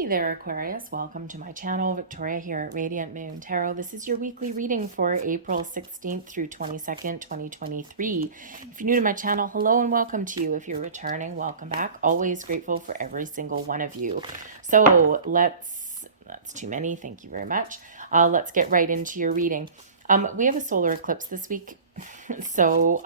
Hey there, Aquarius. Welcome to my channel. Victoria here at Radiant Moon Tarot. This is your weekly reading for April 16th through 22nd, 2023. If you're new to my channel, hello and welcome to you. If you're returning, welcome back. Always grateful for every single one of you. So that's too many. Thank you very much. Let's get right into your reading. We have a solar eclipse this week. So,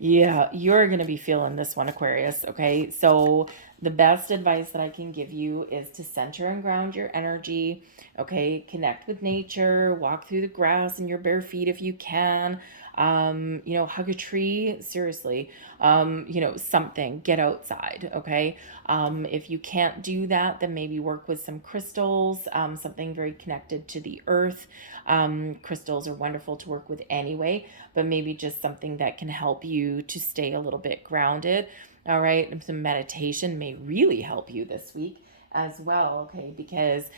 yeah, you're going to be feeling this one, Aquarius. Okay. So the best advice that I can give you is to center and ground your energy. Okay. Connect with nature, walk through the grass in your bare feet if you can. Hug a tree, seriously, something, get outside. Okay. If you can't do that, then maybe work with some crystals, something very connected to the earth. Crystals are wonderful to work with anyway, but maybe just something that can help you to stay a little bit grounded. All right. Some meditation may really help you this week as well, okay, because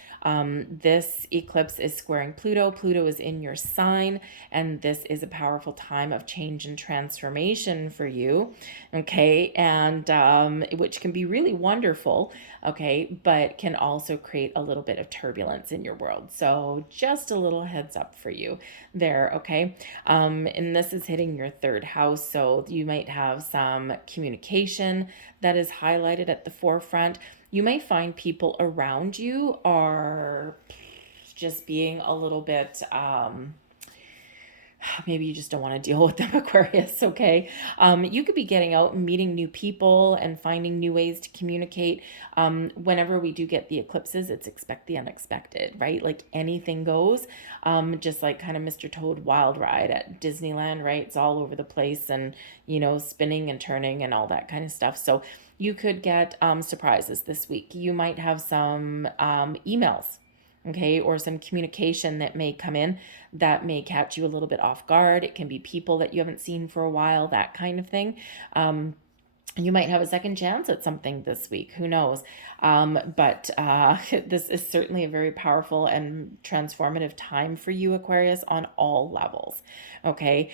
this eclipse is squaring Pluto. Pluto is in your sign, and this is a powerful time of change and transformation for you, okay, and which can be really wonderful, okay, but can also create a little bit of turbulence in your world. So just a little heads up for you there, okay. And this is hitting your third house, so you might have some communication that is highlighted at the forefront. You may find people around you are just being a little bit, maybe you just don't want to deal with them, Aquarius, okay? You could be getting out and meeting new people and finding new ways to communicate. Whenever we do get the eclipses, it's expect the unexpected, right? Like anything goes, just like kind of Mr. Toad Wild Ride at Disneyland, right? It's all over the place and, spinning and turning and all that kind of stuff. So you could get surprises this week. You might have some emails, okay, or some communication that may come in that may catch you a little bit off guard. It can be people that you haven't seen for a while, that kind of thing. You might have a second chance at something this week. Who knows? But this is certainly a very powerful and transformative time for you, Aquarius, on all levels. Okay.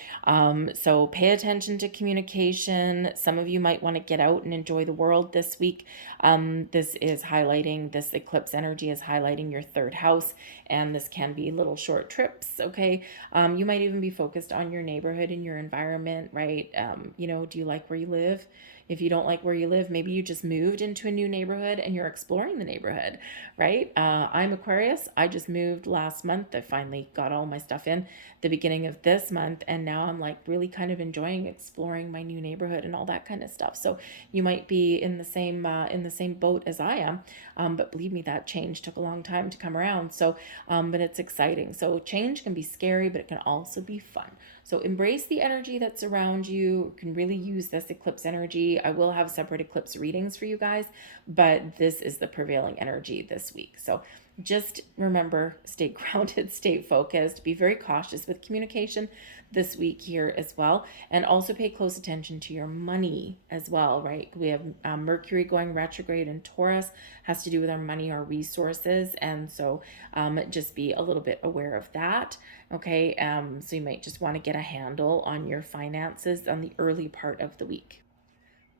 So pay attention to communication. Some of you might want to get out and enjoy the world this week. This eclipse energy is highlighting your third house, and this can be little short trips. Okay. You might even be focused on your neighborhood and your environment, right? Do you like where you live? If you don't like where you live, maybe you just moved into a new neighborhood and you're exploring the neighborhood, right? I'm Aquarius. I just moved last month. I finally got all my stuff in the beginning of this month, and now I'm like really kind of enjoying exploring my new neighborhood and all that kind of stuff. So you might be in the same boat as I am, but believe me, that change took a long time to come around. So, but it's exciting. So change can be scary, but it can also be fun. So embrace the energy that's around you. You can really use this eclipse energy. I will have separate eclipse readings for you guys, but this is the prevailing energy this week. So just remember, stay grounded, stay focused, be very cautious with communication this week here as well. And also pay close attention to your money as well, right? We have Mercury going retrograde in Taurus, has to do with our money, our resources. And so just be a little bit aware of that. Okay. So you might just want to get a handle on your finances on the early part of the week.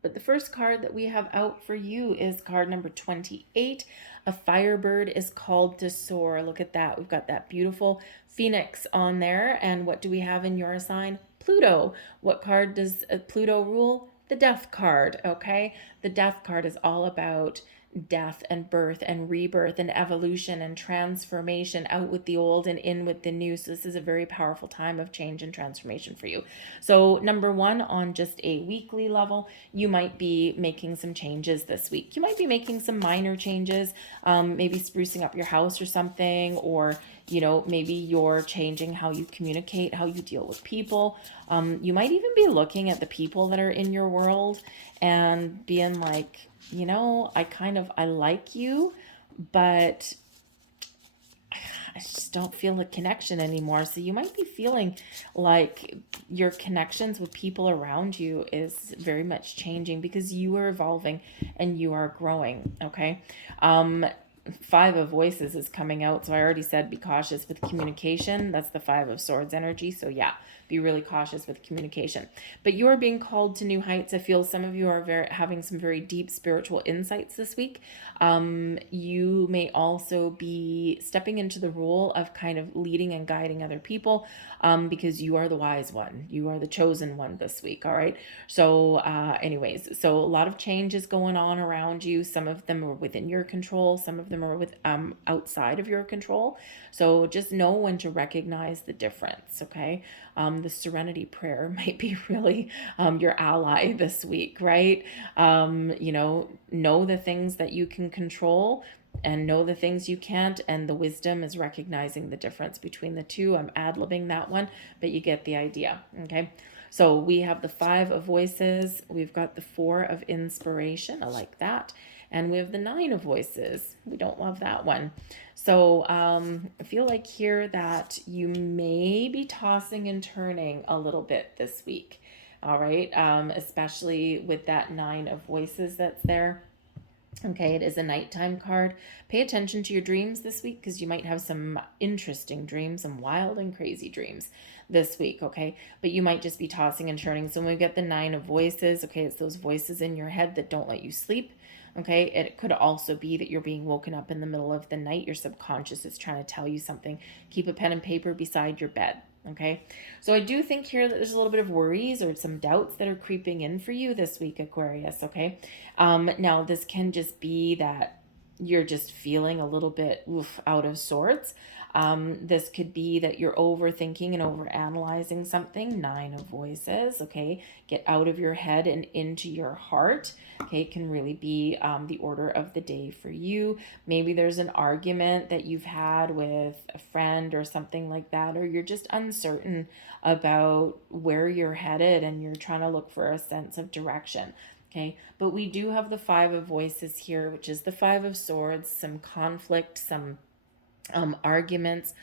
But the first card that we have out for you is card number 28. A firebird is called to soar. Look at that. We've got that beautiful phoenix on there. And what do we have in your sign? Pluto. What card does Pluto rule? The death card, okay? The death card is all about death and birth and rebirth and evolution and transformation, out with the old and in with the new. So this is a very powerful time of change and transformation for you. So number one, on just a weekly level, you might be making some changes this week. You might be making some minor changes, maybe sprucing up your house or something, or maybe you're changing how you communicate, how you deal with people. You might even be looking at the people that are in your world and being like, I like you, but I just don't feel a connection anymore. So you might be feeling like your connections with people around you is very much changing because you are evolving and you are growing. Okay. Five of Voices is coming out. So I already said be cautious with communication. That's the Five of Swords energy. So yeah, be really cautious with communication. But you are being called to new heights. I feel some of you are having some very deep spiritual insights this week. You may also be stepping into the role of kind of leading and guiding other people, because you are the wise one. You are the chosen one this week. All right. So anyways, so a lot of change is going on around you. Some of them are within your control. Some of them are with outside of your control. So just know when to recognize the difference. Okay. The serenity prayer might be really your ally this week, right? Know the things that you can control and know the things you can't, and the wisdom is recognizing the difference between the two. I'm ad-libbing that one, but you get the idea. Okay, so we have the Five of Voices, we've got the Four of Inspiration, I like that, and we have the Nine of Voices. We don't love that one. So I feel like here that you may be tossing and turning a little bit this week. All right, especially with that Nine of Voices that's there. Okay, it is a nighttime card. Pay attention to your dreams this week, because you might have some interesting dreams, some wild and crazy dreams this week, okay? But you might just be tossing and turning. So when we get the Nine of Voices, okay, it's those voices in your head that don't let you sleep, okay? It could also be that you're being woken up in the middle of the night. Your subconscious is trying to tell you something. Keep a pen and paper beside your bed. Okay, so I do think here that there's a little bit of worries or some doubts that are creeping in for you this week, Aquarius. Okay, now this can just be that you're just feeling a little bit out of sorts. This could be that you're overthinking and overanalyzing something. Nine of Voices. Okay, get out of your head and into your heart. Okay, it can really be the order of the day for you. Maybe there's an argument that you've had with a friend or something like that, or you're just uncertain about where you're headed and you're trying to look for a sense of direction. Okay, but we do have the Five of Voices here, which is the Five of Swords, some conflict, some arguments,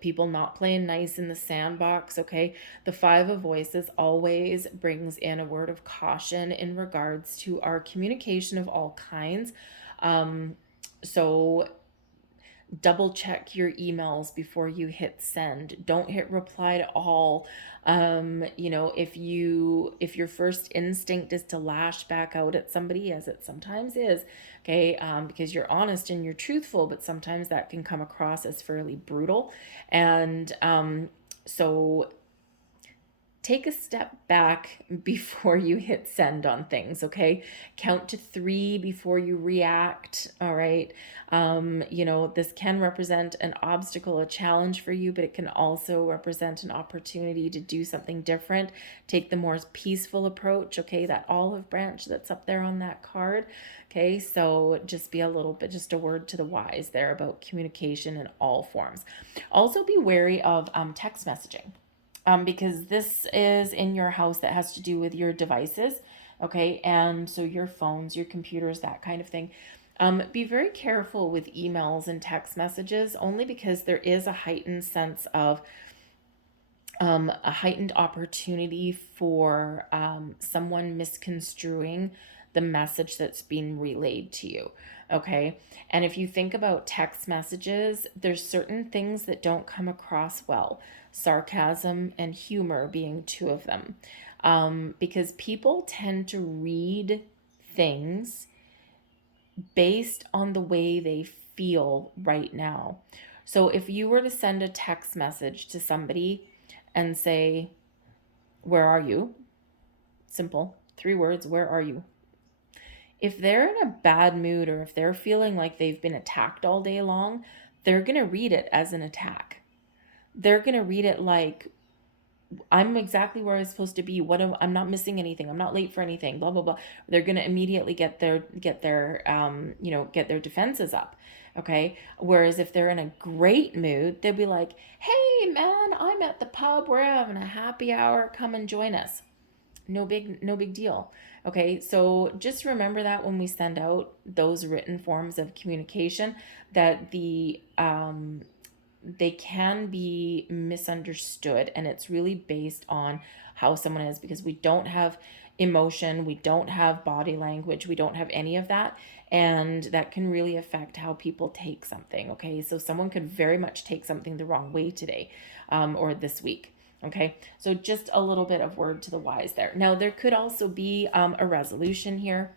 people not playing nice in the sandbox. Okay, the Five of Voices always brings in a word of caution in regards to our communication of all kinds. So double check your emails before you hit send. Don't hit reply to all. If your first instinct is to lash back out at somebody, as it sometimes is, okay, because you're honest and you're truthful, but sometimes that can come across as fairly brutal. And so take a step back before you hit send on things, okay? Count to 3 before you react, all right? This can represent an obstacle, a challenge for you, but it can also represent an opportunity to do something different. Take the more peaceful approach, okay? That olive branch that's up there on that card, okay? So just be a little bit, just a word to the wise there about communication in all forms. Also be wary of text messaging. Because this is in your house that has to do with your devices, okay? And so your phones, your computers, that kind of thing. Be very careful with emails and text messages, only because there is a heightened sense of a heightened opportunity for someone misconstruing the message that's being relayed to you. Okay. And if you think about text messages, there's certain things that don't come across well, sarcasm and humor being two of them. Because people tend to read things based on the way they feel right now. So if you were to send a text message to somebody and say, "Where are you?" Simple, 3 words, "Where are you?" If they're in a bad mood or if they're feeling like they've been attacked all day long, they're going to read it as an attack. They're going to read it like, I'm exactly where I'm supposed to be. I'm not missing anything. I'm not late for anything. Blah blah blah. They're gonna immediately get their defenses up. Okay. Whereas if they're in a great mood, they'll be like, "Hey man, I'm at the pub. We're having a happy hour. Come and join us." No big deal. Okay, so just remember that when we send out those written forms of communication, that they can be misunderstood, and it's really based on how someone is, because we don't have emotion, we don't have body language, we don't have any of that. And that can really affect how people take something. Okay, so someone could very much take something the wrong way today, or this week. Okay, so just a little bit of word to the wise there. Now, there could also be a resolution here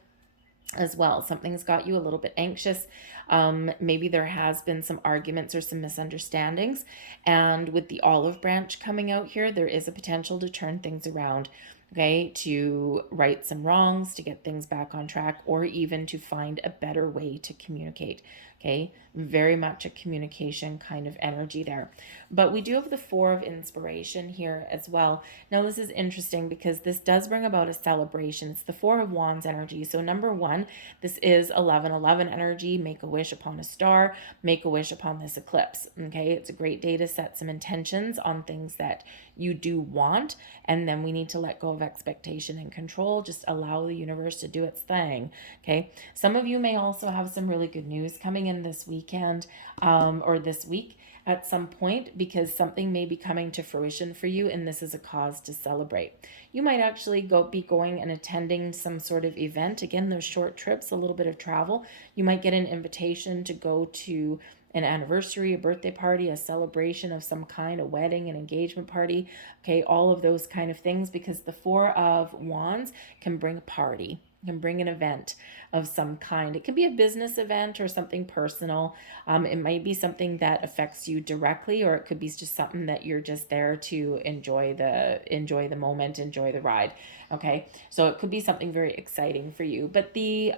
as well. Something's got you a little bit anxious. Maybe there has been some arguments or some misunderstandings. And with the olive branch coming out here, there is a potential to turn things around. Okay, to right some wrongs, to get things back on track, or even to find a better way to communicate. Okay, very much a communication kind of energy there. But we do have the Four of Inspiration here as well. Now, this is interesting because this does bring about a celebration. It's the Four of Wands energy. So, number one, this is 1111 energy. Make a wish upon a star, make a wish upon this eclipse. Okay, it's a great day to set some intentions on things that you do want. And then we need to let go of expectation and control. Just allow the universe to do its thing. Okay, some of you may also have some really good news coming in this weekend, or this week at some point, because something may be coming to fruition for you, and this is a cause to celebrate. You might actually be going and attending some sort of event. Again, those short trips, a little bit of travel. You might get an invitation to go to an anniversary, a birthday party, a celebration of some kind, a wedding, an engagement party. Okay, all of those kind of things, because the Four of Wands can bring a party, can bring an event of some kind. It can be a business event or something personal. It might be something that affects you directly, or it could be just something that you're just there to enjoy the moment, enjoy the ride. Okay, so it could be something very exciting for you. But the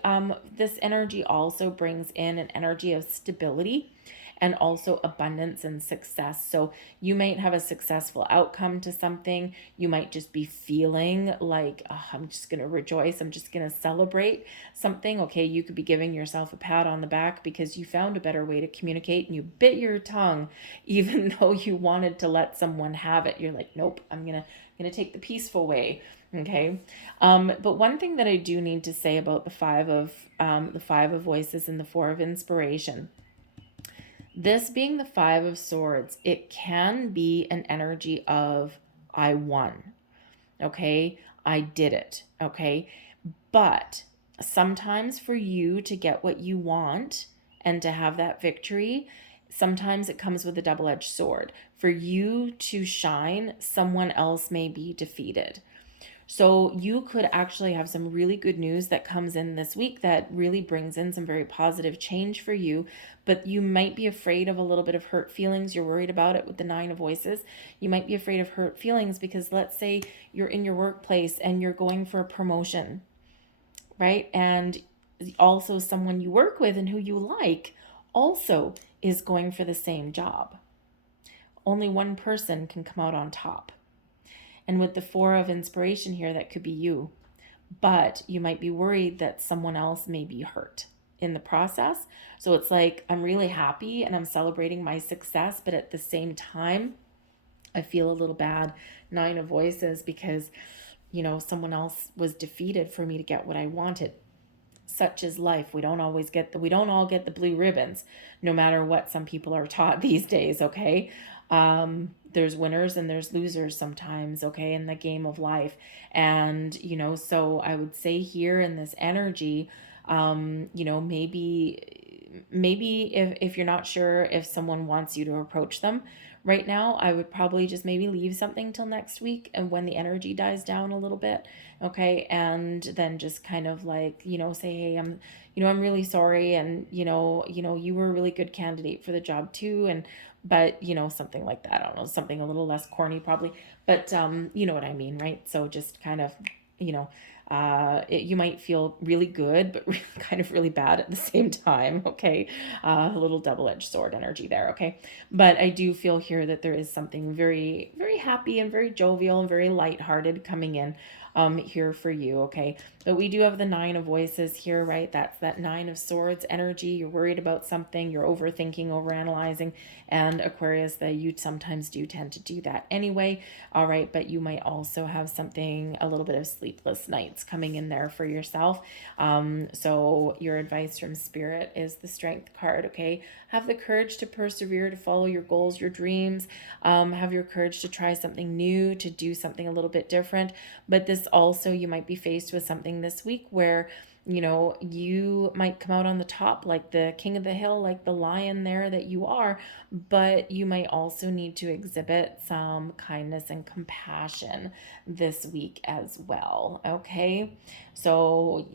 this energy also brings in an energy of stability and also abundance and success. So you might have a successful outcome to something. You might just be feeling like, oh, I'm just going to rejoice. I'm just going to celebrate something. Okay, you could be giving yourself a pat on the back because you found a better way to communicate and you bit your tongue even though you wanted to let someone have it. You're like, nope, I'm going to take the peaceful way. Okay. But one thing that I do need to say about the Five of Voices and the Four of Inspiration, this being the Five of Swords, it can be an energy of, I won. Okay, I did it. Okay, but sometimes for you to get what you want and to have that victory, sometimes it comes with a double-edged sword. For you to shine, someone else may be defeated. So you could actually have some really good news that comes in this week that really brings in some very positive change for you, but you might be afraid of a little bit of hurt feelings. You're worried about it with the Nine of Voices. You might be afraid of hurt feelings because let's say you're in your workplace and you're going for a promotion, right? And also someone you work with and who you like also is going for the same job. Only one person can come out on top. And with the Four of Inspiration here, that could be you. But you might be worried that someone else may be hurt in the process. So it's like, I'm really happy and I'm celebrating my success, but at the same time, I feel a little bad, Nine of Voices, because, someone else was defeated for me to get what I wanted. Such is life. We don't all get the blue ribbons, no matter what some people are taught these days, okay? There's winners and there's losers sometimes, okay, in the game of life. And, so I would say here in this energy, maybe if you're not sure if someone wants you to approach them right now, I would probably just maybe leave something till next week, and when the energy dies down a little bit, okay, and then just kind of like, say, hey, I'm really sorry, and you were a really good candidate for the job too, and but something like that. I don't know, something a little less corny probably, but you know what I mean, right? So just kind of, you might feel really good, but kind of really bad at the same time. Okay. A little double-edged sword energy there. Okay. But I do feel here that there is something very, very happy and very jovial and very lighthearted coming in here for you. Okay. But we do have the Nine of Voices here, right? That's that Nine of Swords energy. You're worried about something, you're overthinking, overanalyzing, and Aquarius, that you sometimes do tend to do that anyway. All right. But you might also have something, a little bit of sleepless nights coming in there for yourself. So your advice from Spirit is the Strength card. Okay. Have the courage to persevere, to follow your goals, your dreams. Have your courage to try something new, to do something a little bit different. But this This also, you might be faced with something this week where, you know, you might come out on the top like the king of the hill, like the lion there that you are, but you might also need to exhibit some kindness and compassion this week as well. Okay. So,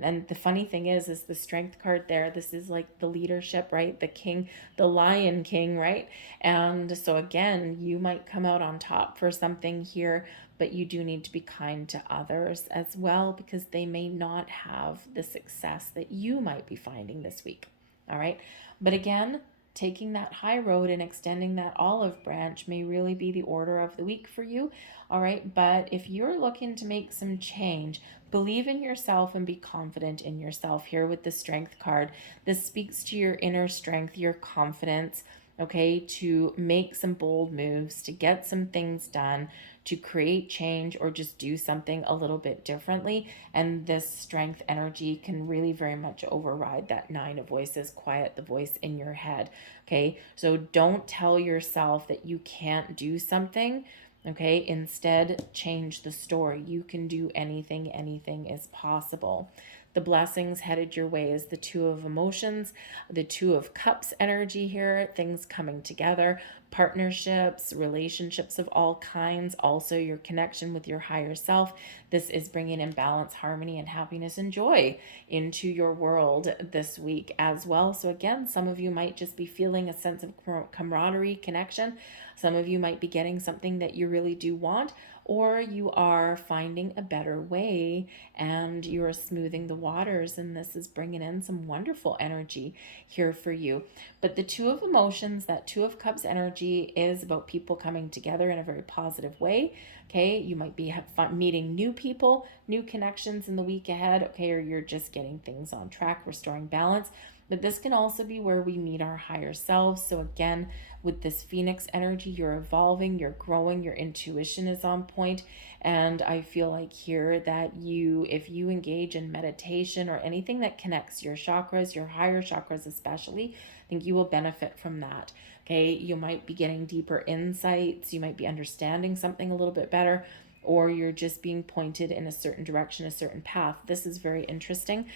and the funny thing is the strength card there. This is like the leadership, right? The king, the lion king, right? And so again, you might come out on top for something here, but you do need to be kind to others as well, because they may not have the success that you might be finding this week. All right. But again, taking that high road and extending that olive branch may really be the order of the week for you. All right. But if you're looking to make some change, believe in yourself and be confident in yourself here with the strength card. This speaks to your inner strength, your confidence, okay, to make some bold moves, to get some things done, to create change, or just do something a little bit differently. And this strength energy can really very much override that nine of voices, quiet the voice in your head. Okay, so don't tell yourself that you can't do something. Okay, instead, change the story. You can do anything, anything is possible. The blessings headed your way is the two of emotions, the two of cups energy here, things coming together, partnerships, relationships of all kinds, also your connection with your higher self. This is bringing in balance, harmony, and happiness and joy into your world this week as well. So again, some of you might just be feeling a sense of camaraderie, connection. Some of you might be getting something that you really do want, or you are finding a better way and you are smoothing the waters, and this is bringing in some wonderful energy here for you. But the two of emotions, that two of cups energy, is about people coming together in a very positive way. Okay, you might be meeting new people, new connections in the week ahead. Okay, or you're just getting things on track, restoring balance. But this can also be where we meet our higher selves. So again, with this Phoenix energy, you're evolving, you're growing, your intuition is on point. And I feel like here that if you engage in meditation or anything that connects your chakras, your higher chakras especially, I think you will benefit from that. Okay, you might be getting deeper insights, you might be understanding something a little bit better, or you're just being pointed in a certain direction, a certain path. This is very interesting.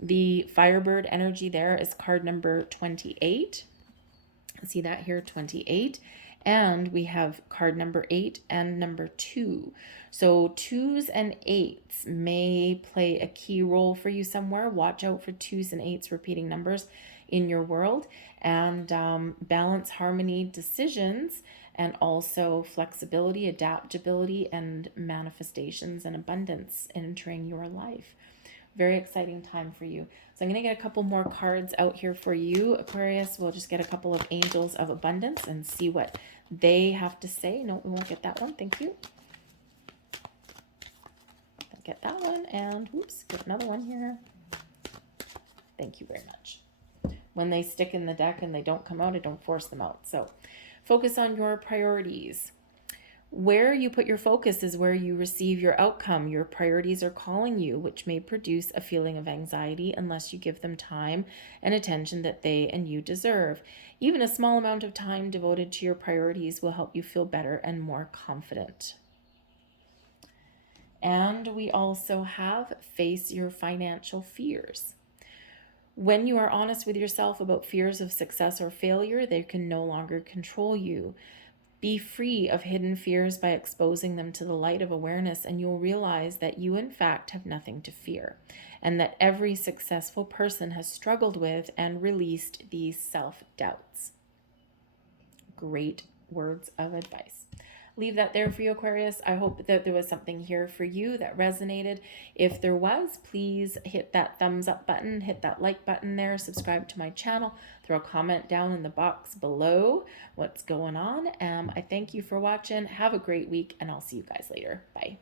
The Firebird energy there is card number 28. See that here, 28. And we have card number 8 and number 2. So 2s and 8s may play a key role for you somewhere. Watch out for 2s and 8s repeating numbers in your world. And balance, harmony, decisions, and also flexibility, adaptability, and manifestations and abundance entering your life. Very exciting time for you. So I'm going to get a couple more cards out here for you, Aquarius. We'll just get a couple of angels of abundance and see what they have to say. No, we won't get that one. Thank you. Get that one. And oops, get another one here. Thank you very much. When they stick in the deck and they don't come out, I don't force them out. So focus on your priorities. Where you put your focus is where you receive your outcome. Your priorities are calling you, which may produce a feeling of anxiety unless you give them time and attention that they and you deserve. Even a small amount of time devoted to your priorities will help you feel better and more confident. And we also have face your financial fears. When you are honest with yourself about fears of success or failure, they can no longer control you. Be free of hidden fears by exposing them to the light of awareness, and you'll realize that you, in fact, have nothing to fear, and that every successful person has struggled with and released these self-doubts. Great words of advice. Leave that there for you, Aquarius. I hope that there was something here for you that resonated. If there was, please hit that thumbs up button, hit that like button there, subscribe to my channel, throw a comment down in the box below what's going on. I thank you for watching. Have a great week, and I'll see you guys later. Bye.